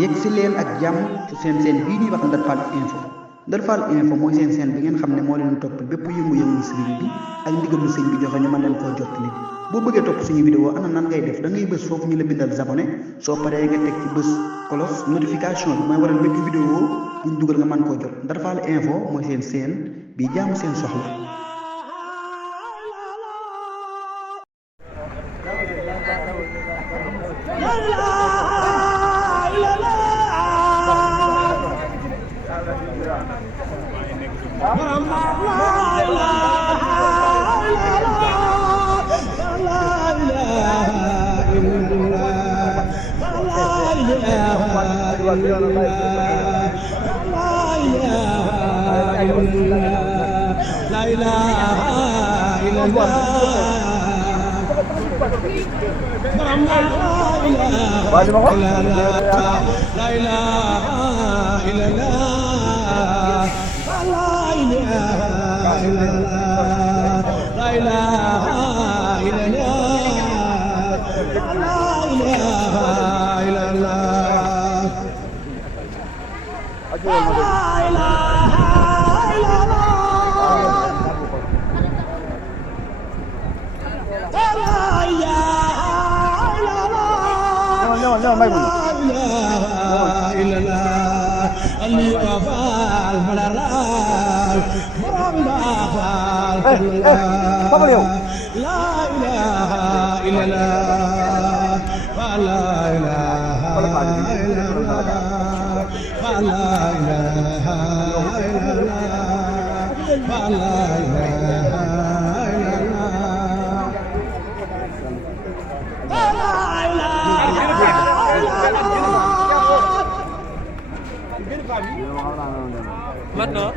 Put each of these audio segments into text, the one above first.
yegg si leen ak jàmm ci seen bii ñuy wax Ndar Fall info Ndar Fall info mooy seen bi ngeen xam ne moo leen toppal bépp yëngu-yëngu sëriñ bi ak ndigalu sëriñ bi joxe ñu mën leen koo jottali boo bëggee topp suñu vidéo ana nan ngay def da ngay bës foofu ñu la bindal abonné soo paree nga teg ci bës kolos notification bi mooy waral bépp vidéo buñ dugal nga mën koo jot Ndar Fall info mooy seen bi jaamu seen soxla. Maintenant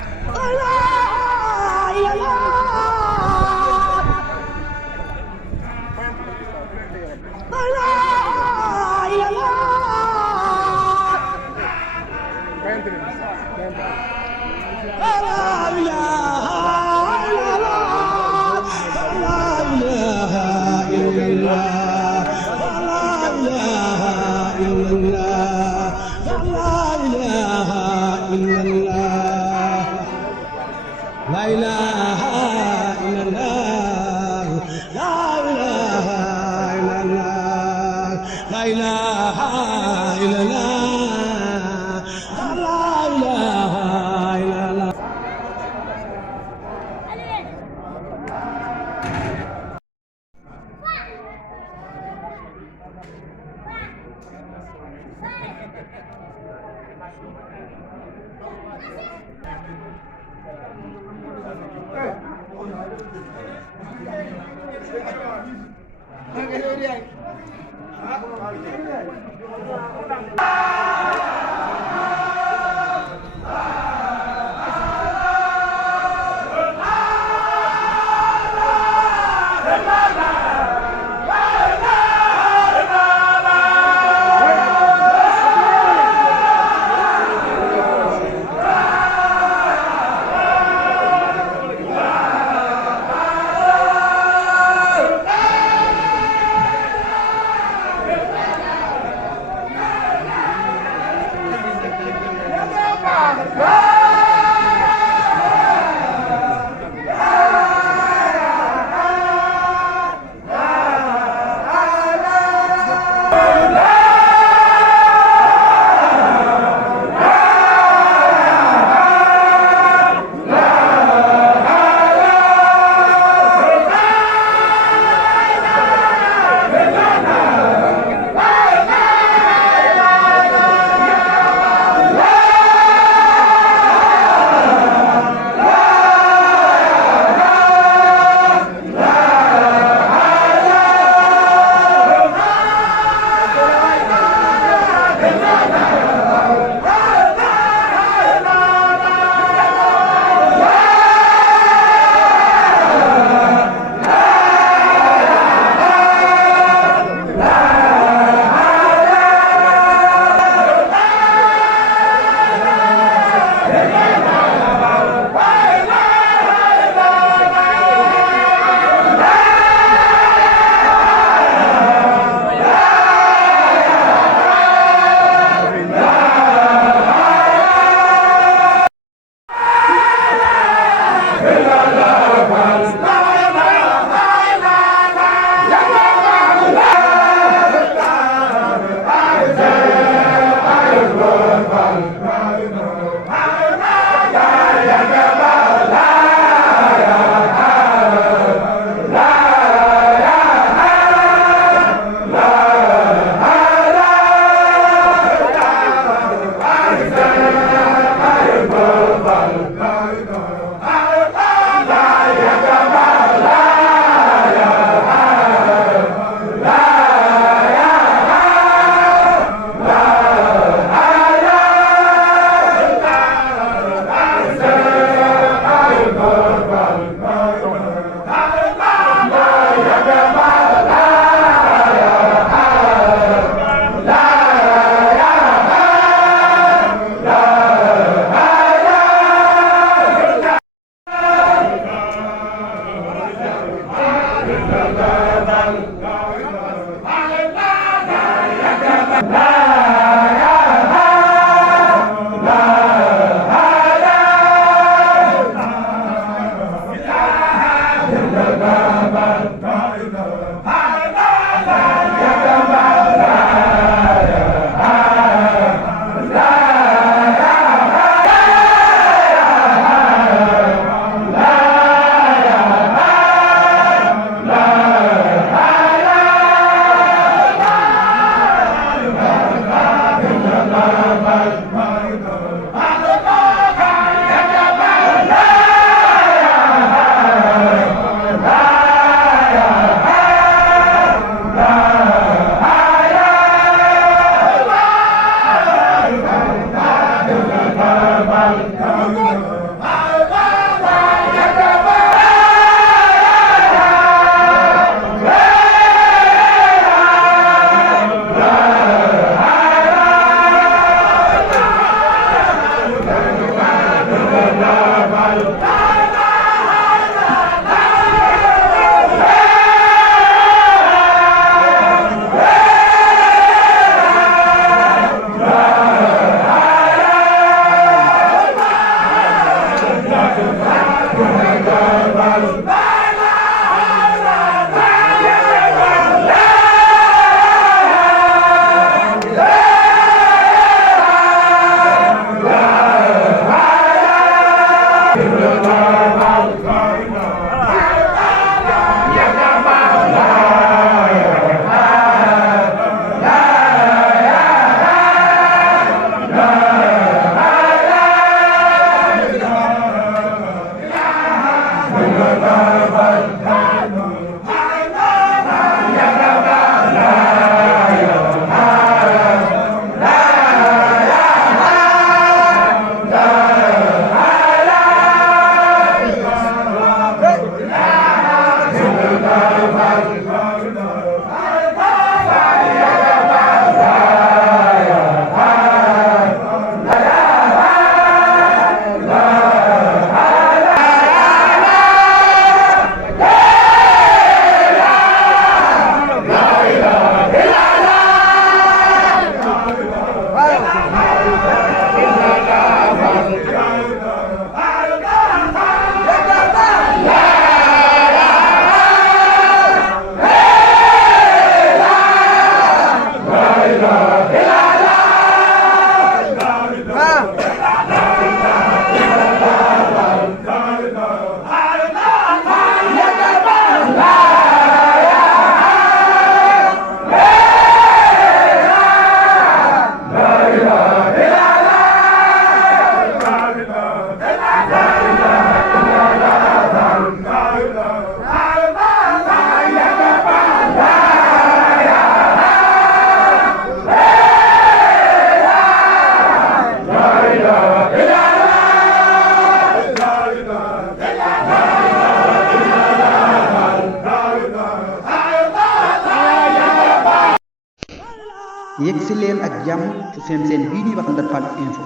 yegg si leen ak jàmm ci seen bii ñuy wax Ndar Fall info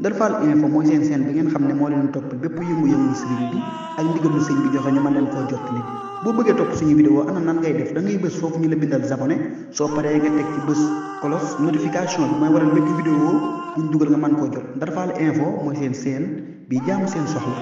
Ndar Fall info mooy seen bi ngeen xam ne moo leen topp bépp yëngu-yëngu sëriñ bi ak ndigalu sëñ bi joxe ñu mën leen koo jottali boo bëggee topp suñu vidéo ana nan ngay def da ngay bës foofu ñu la bindal abonné soo paree nga teg ci bës cloche notification bi mooy waral bépp vidéo buñ dugal nga mën koo jot Ndar Fall info mooy seen bi jaamu seen soxla